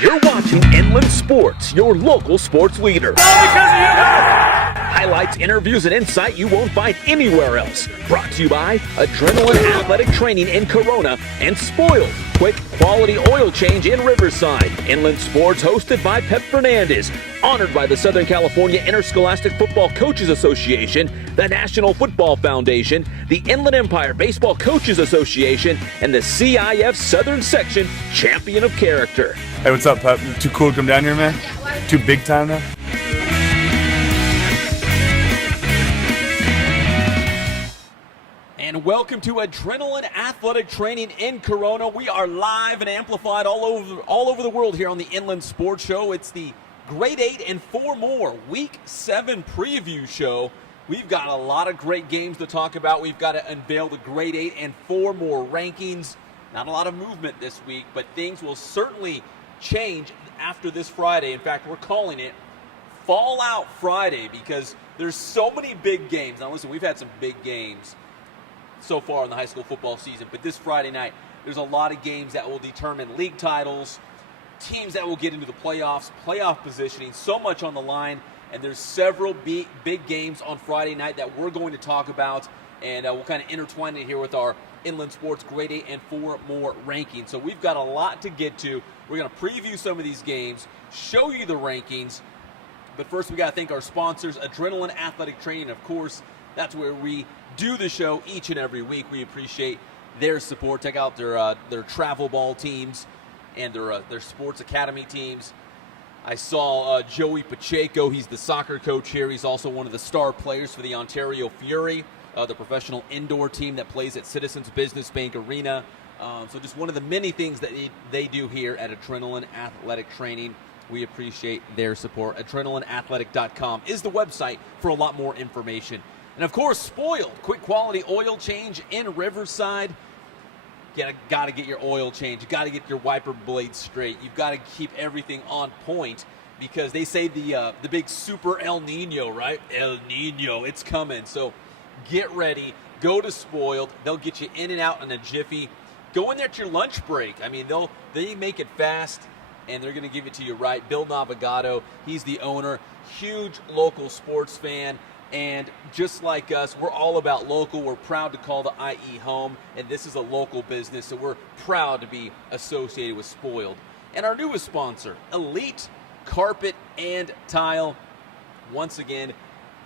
You're watching Inland Sports, your local sports leader. All because of you guys! Highlights, interviews, and insight you won't find anywhere else. Brought to you by Adrenaline Athletic Training in Corona and Spoiled, quick quality oil change in Riverside. Inland Sports hosted by Pep Fernandez. Honored by the Southern California Interscholastic Football Coaches Association, the National Football Foundation, the Inland Empire Baseball Coaches Association, and the CIF Southern Section Champion of Character. Hey, what's up, Pep? Too cool to come down here, man? Too big time now? And welcome to Adrenaline Athletic Training in Corona. We are live and amplified all over the world here on the Inland Sports Show. It's the Grade 8 and 4 more Week 7 preview show. We've got a lot of great games to talk about. We've got to unveil the Grade 8 and 4 more rankings. Not a lot of movement this week, but things will certainly change after this Friday. In fact, we're calling it Fallout Friday because there's so many big games. Now listen, we've had some big games so far in the high school football season, but this Friday night, there's a lot of games that will determine league titles, teams that will get into the playoffs, playoff positioning, so much on the line, and there's several big games on Friday night that we're going to talk about, and we'll kind of intertwine it here with our Inland Sports Grade 8 and 4 more rankings. So we've got a lot to get to. We're going to preview some of these games, show you the rankings, but first we got to thank our sponsors, Adrenaline Athletic Training, of course. That's where we do the show each and every week. We appreciate their support. Check out their travel ball teams and their sports academy teams. I saw Joey Pacheco. He's the soccer coach here. He's also one of the star players for the Ontario Fury, the professional indoor team that plays at Citizens Business Bank Arena. So just one of the many things that they do here at Adrenaline Athletic Training. We appreciate their support. AdrenalineAthletic.com is the website for a lot more information. And, of course, Spoiled, quick quality oil change in Riverside. Got to get your oil change. You got to get your wiper blades straight. You've got to keep everything on point because they say the big super El Nino, right? El Nino, it's coming. So get ready. Go to Spoiled. They'll get you in and out in a jiffy. Go in there at your lunch break. I mean, they make it fast, and they're going to give it to you right. Bill Navigado, he's the owner. Huge local sports fan. And just like us, we're all about local. We're proud to call the IE home, and this is a local business, so we're proud to be associated with Spoiled. And our newest sponsor, Elite Carpet and Tile. Once again,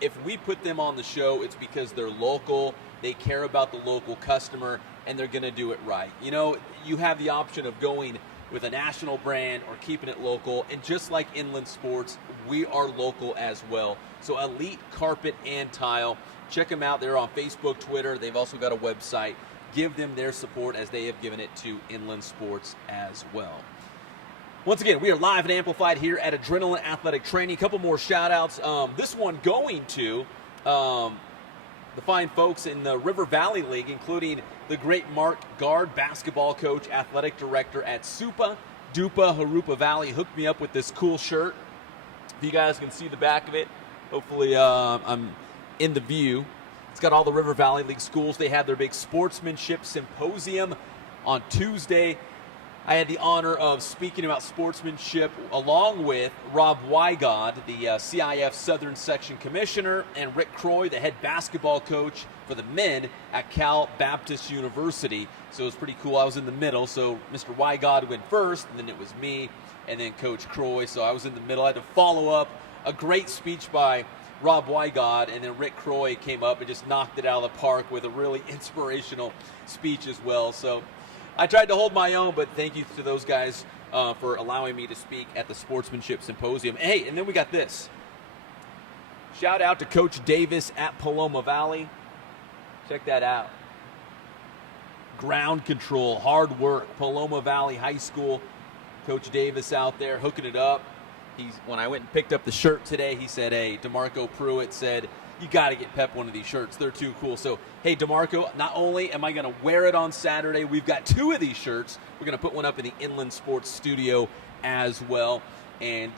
if we put them on the show, it's because they're local, they care about the local customer, and they're going to do it right. You know, you have the option of going with a national brand or keeping it local, and just like Inland Sports, we are local as well. So Elite Carpet and Tile, check them out. They're on Facebook, Twitter. They've also got a website. Give them their support as they have given it to Inland Sports as well. Once again, we are live and amplified here at Adrenaline Athletic Training. A couple more shout-outs. This one going to the fine folks in the River Valley League, including the great Mark Guard, basketball coach, athletic director at Supa Dupa Harupa Valley. Hooked me up with this cool shirt. If you guys can see the back of it, hopefully I'm in the view. It's got all the River Valley League schools. They had their big sportsmanship symposium on Tuesday. I had the honor of speaking about sportsmanship along with Rob Wygod, the CIF Southern Section Commissioner, and Rick Croy, the head basketball coach for the men at Cal Baptist University. So it was pretty cool. I was in the middle, so Mr. Wygod went first, and then it was me, and then Coach Croy. So I was in the middle. I had to follow up a great speech by Rob Wygod, and then Rick Croy came up and just knocked it out of the park with a really inspirational speech as well. So I tried to hold my own, but thank you to those guys for allowing me to speak at the Sportsmanship Symposium. Hey, and then we got this. Shout out to Coach Davis at Paloma Valley. Check that out. Ground control, hard work, Paloma Valley High School. Coach Davis out there hooking it up. When I went and picked up the shirt today, he said, hey, DeMarco Pruitt said, you got to get Pep one of these shirts. They're too cool. So, hey, DeMarco, not only am I going to wear it on Saturday, we've got 2 of these shirts. We're going to put one up in the Inland Sports Studio as well. And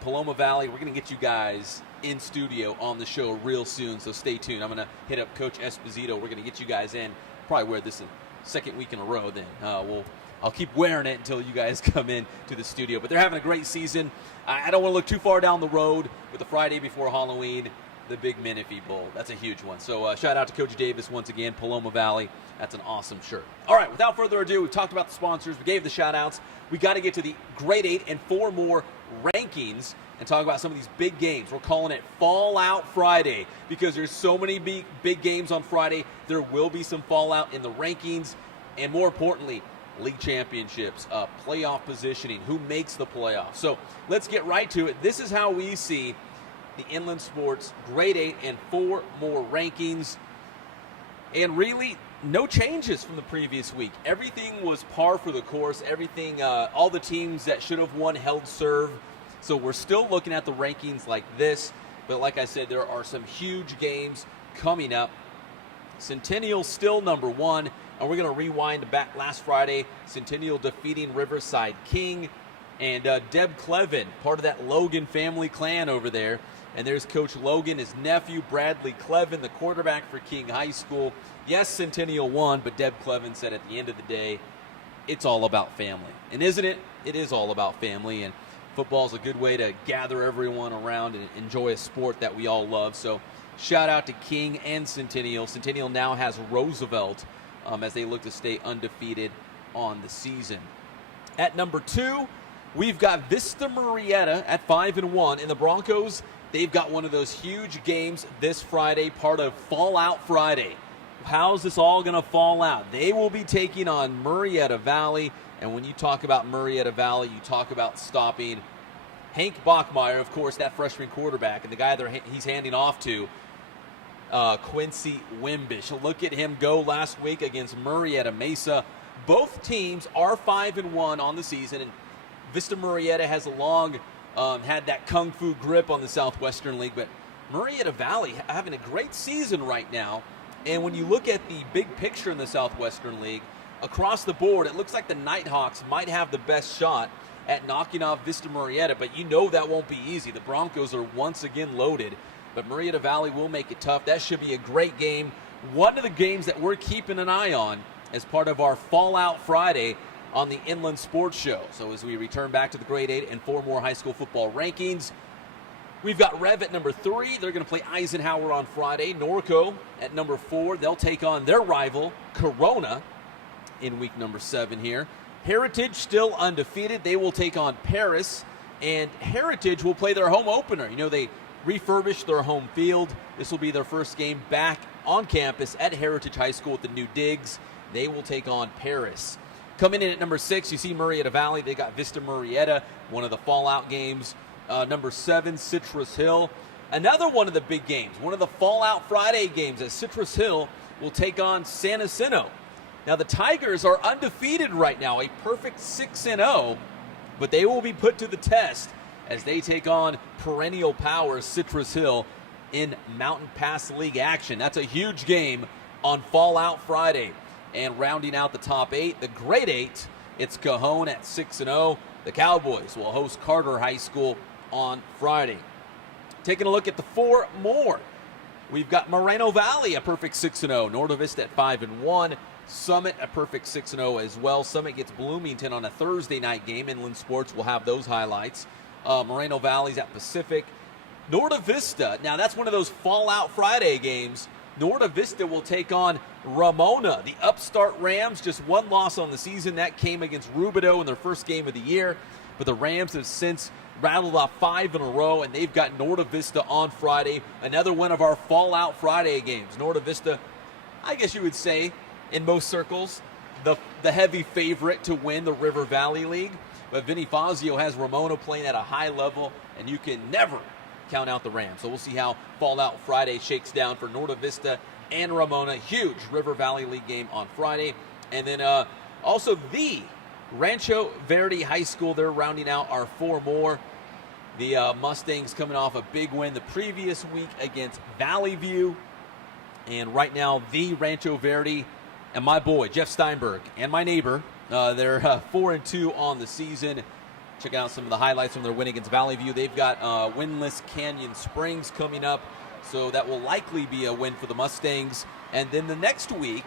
Paloma Valley, we're going to get you guys in studio on the show real soon, so stay tuned. I'm going to hit up Coach Esposito. We're going to get you guys in. Probably wear this in second week in a row then. We'll I'll keep wearing it until you guys come in to the studio. But they're having a great season. I don't want to look too far down the road with the Friday before Halloween, the Big Menifee Bowl. That's a huge one. So shout out to Coach Davis once again, Paloma Valley. That's an awesome shirt. All right, without further ado, we've talked about the sponsors. We gave the shout outs. We got to get to the grade 8 and 4 more rankings and talk about some of these big games. We're calling it Fallout Friday because there's so many big games on Friday. There will be some fallout in the rankings, and more importantly, league championships, playoff positioning, who makes the playoffs. So let's get right to it. This is how we see the Inland Sports grade 8 and 4 more rankings. And really, no changes from the previous week. Everything was par for the course. Everything, all the teams that should have won held serve. So we're still looking at the rankings like this. But like I said, there are some huge games coming up. Centennial still number 1. And we're going to rewind back last Friday. Centennial defeating Riverside King. And Deb Clevin, part of that Logan family clan over there. And there's Coach Logan, his nephew, Bradley Clevin, the quarterback for King High School. Yes, Centennial won, but Deb Clevin said at the end of the day, it's all about family. And isn't it? It is all about family. And football is a good way to gather everyone around and enjoy a sport that we all love. So shout out to King and Centennial. Centennial now has Roosevelt as they look to stay undefeated on the season. At number 2, we've got Vista Marietta at 5-1. And the Broncos, they've got one of those huge games this Friday, part of Fallout Friday. How's this all going to fall out? They will be taking on Marietta Valley. And when you talk about Marietta Valley, you talk about stopping Hank Bachmeyer, of course, that freshman quarterback, and the guy that he's handing off to, Quincy Wimbish. Look at him go last week against Marietta Mesa. Both teams are 5-1 on the season, and Vista Marietta has long had that kung fu grip on the Southwestern League, but Marietta Valley having a great season right now. And when you look at the big picture in the Southwestern League, across the board, it looks like the Nighthawks might have the best shot at knocking off Vista Marietta, but you know that won't be easy. The Broncos are once again loaded, but Marietta Valley will make it tough. That should be a great game. One of the games that we're keeping an eye on as part of our Fallout Friday on the Inland Sports Show. So as we return back to the grade 8 and 4 more high school football rankings, we've got Rev at number 3. They're going to play Eisenhower on Friday. Norco at number 4. They'll take on their rival, Corona, in week number 7 here. Heritage still undefeated. They will take on Paris, and Heritage will play their home opener. You know, they refurbished their home field. This will be their first game back on campus at Heritage High School with the new digs. They will take on Paris. Coming in at number 6, you see Marietta Valley. They got Vista Marietta, one of the Fallout games. Number 7, Citrus Hill. Another one of the big games, one of the Fallout Friday games, as Citrus Hill will take on San Jacinto. Now, the Tigers are undefeated right now, a perfect 6-0, but they will be put to the test as they take on perennial power Citrus Hill in Mountain Pass League action. That's a huge game on Fallout Friday. And rounding out the top 8, the grade 8, it's Cajon at 6-0. The Cowboys will host Carter High School on Friday. Taking a look at the 4 more. We've got Moreno Valley, a perfect 6-0. Norte Vista at 5-1. Summit, a perfect 6-0 as well. Summit gets Bloomington on a Thursday night game. Inland Sports will have those highlights. Moreno Valley's at Pacific. Norte Vista, now that's one of those Fallout Friday games. Norte Vista will take on Ramona. The upstart Rams, just one loss on the season. That came against Rubidoux in their first game of the year. But the Rams have since rattled off 5 in a row, and they've got Norte Vista on Friday. Another one of our Fallout Friday games. Norte Vista, I guess you would say, in most circles, the heavy favorite to win the River Valley League. But Vinny Fazio has Ramona playing at a high level, and you can never count out the Rams. So we'll see how Fallout Friday shakes down for Norte Vista and Ramona. Huge River Valley League game on Friday. And then also the Rancho Verde High School, they're rounding out our 4 more. The Mustangs coming off a big win the previous week against Valley View. And right now, the Rancho Verde and my boy, Jeff Steinberg, and my neighbor, they're 4-2 on the season. Check out some of the highlights from their win against Valley View. They've got winless Canyon Springs coming up, so that will likely be a win for the Mustangs. And then the next week,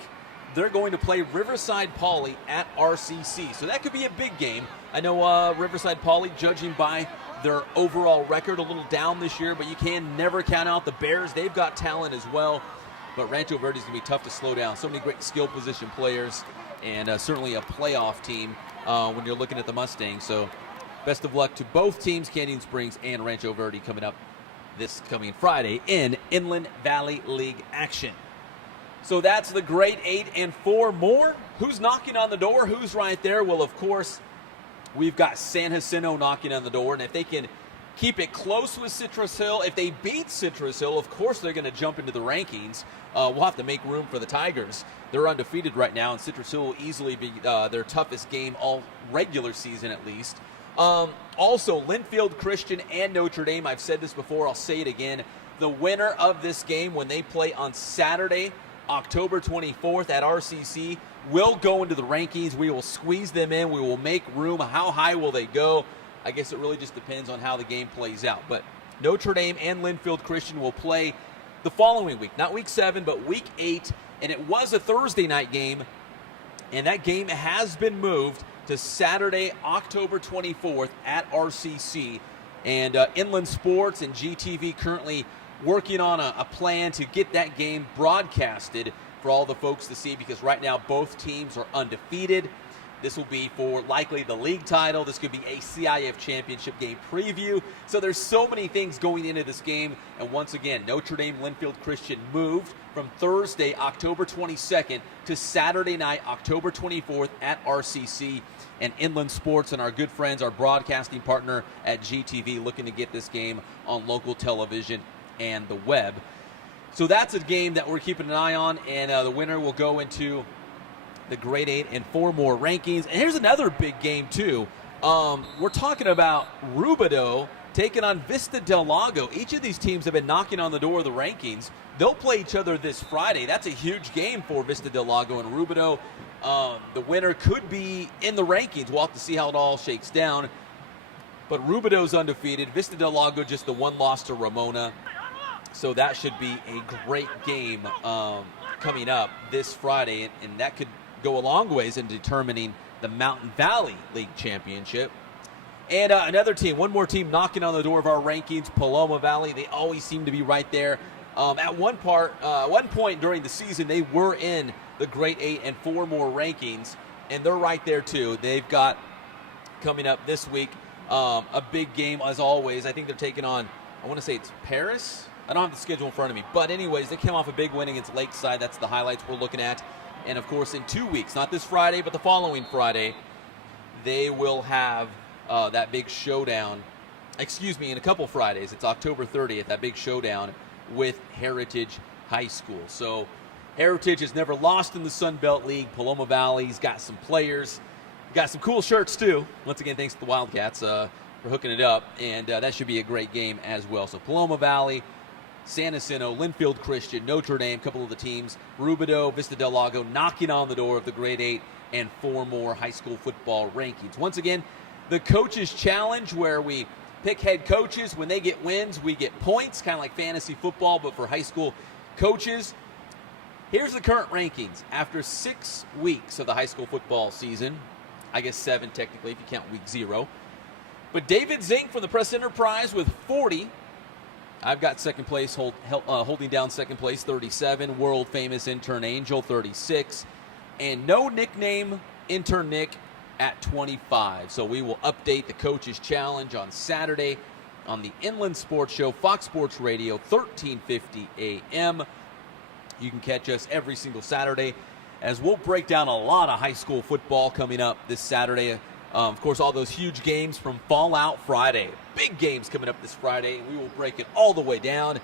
they're going to play Riverside Poly at RCC. So that could be a big game. I know Riverside Poly, judging by their overall record, a little down this year, but you can never count out the Bears. They've got talent as well. But Rancho Verde is going to be tough to slow down. So many great skill position players, and certainly a playoff team when you're looking at the Mustangs. So best of luck to both teams, Canyon Springs and Rancho Verde, coming up this coming Friday in Inland Valley League action. So that's the grade 8 and 4 more. Who's knocking on the door? Who's right there? Well, of course, we've got San Jacinto knocking on the door, and if they can keep it close with Citrus Hill, if they beat Citrus Hill, of course they're going to jump into the rankings. We'll have to make room for the Tigers. They're undefeated right now, and Citrus Hill will easily be their toughest game all regular season at least. Also, Linfield Christian and Notre Dame, I've said this before, I'll say it again. The winner of this game, when they play on Saturday, October 24th at RCC, will go into the rankings. We will squeeze them in. We will make room. How high will they go? I guess it really just depends on how the game plays out. But Notre Dame and Linfield Christian will play the following week. Not week 7, but week 8. And it was a Thursday night game. And that game has been moved to Saturday, October 24th at RCC. And Inland Sports and GTV currently working on a plan to get that game broadcasted for all the folks to see, because right now both teams are undefeated. This will be for likely the league title. This could be a CIF championship game preview. So there's so many things going into this game. And once again, Notre Dame Linfield Christian moved from Thursday, October 22nd to Saturday night, October 24th at RCC. And Inland Sports and our good friends, our broadcasting partner at GTV, looking to get this game on local television and the web. So that's a game that we're keeping an eye on, and the winner will go into the grade 8 and 4 more rankings. And here's another big game too. We're talking about Rubidoux taking on Vista Del Lago. Each of these teams have been knocking on the door of the rankings. They'll play each other this Friday. That's a huge game for Vista Del Lago and Rubidoux. The winner could be in the rankings. We'll have to see how it all shakes down. But Rubidoux's undefeated. Vista Del Lago just the one loss to Ramona. So that should be a great game coming up this Friday, and that could go a long ways in determining the Mountain Valley League Championship. And another team, one more team knocking on the door of our rankings, Paloma Valley. They always seem to be right there. At one point during the season, they were in the grade 8 and 4 more rankings, and they're right there too. They've got coming up this week a big game as always. I think they're taking on, I want to say it's Paris. I don't have the schedule in front of me. But anyways, they came off a big win against Lakeside. That's the highlights we're looking at. And, of course, in 2 weeks, not this Friday, but the following Friday, they will have that big showdown. Excuse me, in a couple Fridays. It's October 30th, that big showdown with Heritage High School. So Heritage has never lost in the Sun Belt League. Paloma Valley's got some players. Got some cool shirts, too. Once again, thanks to the Wildcats for hooking it up. And that should be a great game as well. So Paloma Valley, San Jacinto, Linfield Christian, Notre Dame, a couple of the teams, Rubidoux, Vista Del Lago, knocking on the door of the grade 8 and 4 more high school football rankings. Once again, the Coaches Challenge, where we pick head coaches. When they get wins, we get points, kind of like fantasy football, but for high school coaches. Here's the current rankings. After 6 weeks of the high school football season, I guess 7 technically if you count week 0. But David Zink from the Press Enterprise with 40. I've got second place, holding down second place, 37. World famous intern Angel, 36. And no nickname intern Nick at 25. So we will update the Coaches Challenge on Saturday on the Inland Sports Show, Fox Sports Radio, 1350 a.m. You can catch us every single Saturday as we'll break down a lot of high school football coming up this Saturday. Of course, all those huge games from Fallout Friday. Big games coming up this Friday. We will break it all the way down.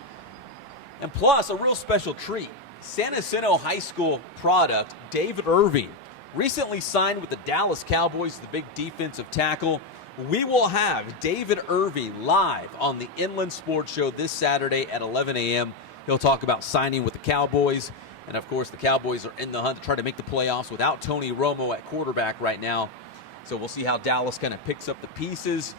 And plus, a real special treat. San Jacinto High School product, David Irving, recently signed with the Dallas Cowboys, the big defensive tackle. We will have David Irving live on the Inland Sports Show this Saturday at 11 a.m. He'll talk about signing with the Cowboys. And, of course, the Cowboys are in the hunt to try to make the playoffs without Tony Romo at quarterback right now. So we'll see how Dallas kind of picks up the pieces.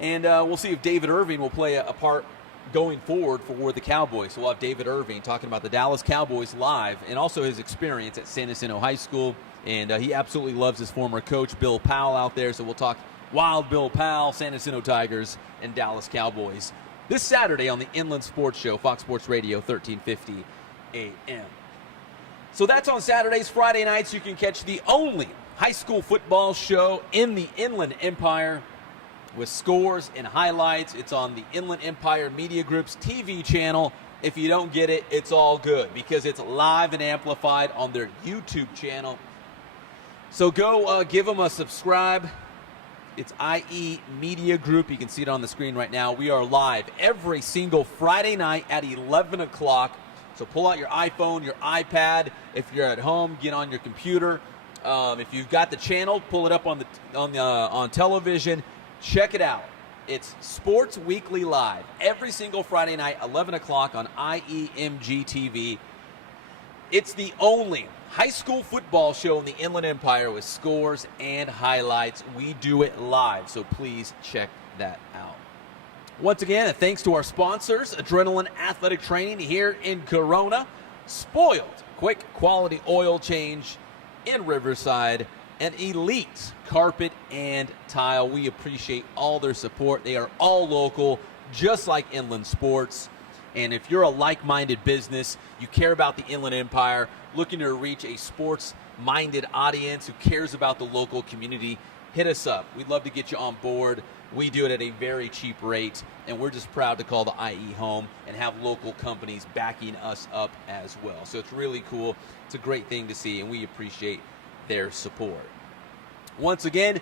And we'll see if David Irving will play a part going forward for the Cowboys. So we'll have David Irving talking about the Dallas Cowboys live and also his experience at San Jacinto High School. And he absolutely loves his former coach, Bill Powell, out there. So we'll talk Wild Bill Powell, San Jacinto Tigers, and Dallas Cowboys this Saturday on the Inland Sports Show, Fox Sports Radio, 1350 a.m. So that's on Saturdays. Friday nights, you can catch the only high school football show in the Inland Empire with scores and highlights. It's on the Inland Empire Media Group's TV channel. If you don't get it, it's all good because it's live and amplified on their YouTube channel. So go give them a subscribe. It's IE Media Group. You can see it on the screen right now. We are live every single Friday night at 11 o'clock. So pull out your iPhone, your iPad. If you're at home, get on your computer. If you've got the channel, pull it up on television. Check it out. It's Sports Weekly Live every single Friday night, 11 o'clock on IEMG TV. It's the only high school football show in the Inland Empire with scores and highlights. We do it live, so please check that out. Once again, thanks to our sponsors, Adrenaline Athletic Training here in Corona, Spoiled, quick quality oil change in Riverside, and Elite Carpet and Tile. We appreciate all their support. They are all local, just like Inland Sports. And if you're a like-minded business, you care about the Inland Empire, looking to reach a sports-minded audience who cares about the local community, hit us up. We'd love to get you on board. We do it at a very cheap rate, and we're just proud to call the IE home and have local companies backing us up as well. So it's really cool. It's a great thing to see, and we appreciate their support. Once again,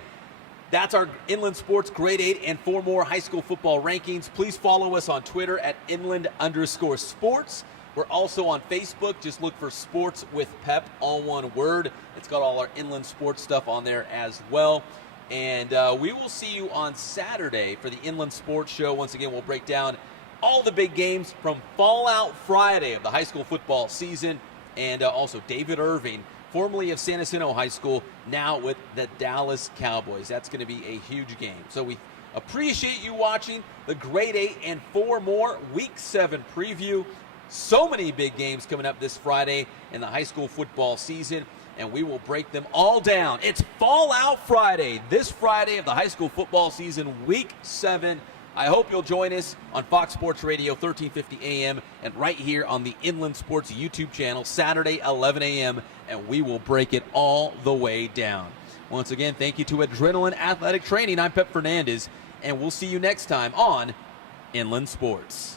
that's our Inland Sports Grade 8 and 4 more high school football rankings. Please follow us on Twitter at Inland_sports. We're also on Facebook. Just look for Sports with Pep, all one word. It's got all our Inland Sports stuff on there as well. And we will see you on Saturday for the Inland Sports Show. Once again, we'll break down all the big games from Fallout Friday of the high school football season. And also David Irving, formerly of San Jacinto High School, now with the Dallas Cowboys. That's going to be a huge game. So we appreciate you watching the Grade 8 and 4 more Week 7 preview. So many big games coming up this Friday in the high school football season, and we will break them all down. It's Fallout Friday, this Friday of the high school football season, Week 7. I hope you'll join us on Fox Sports Radio, 1350 a.m., and right here on the Inland Sports YouTube channel, Saturday, 11 a.m., and we will break it all the way down. Once again, thank you to Adrenaline Athletic Training. I'm Pep Fernandez, and we'll see you next time on Inland Sports.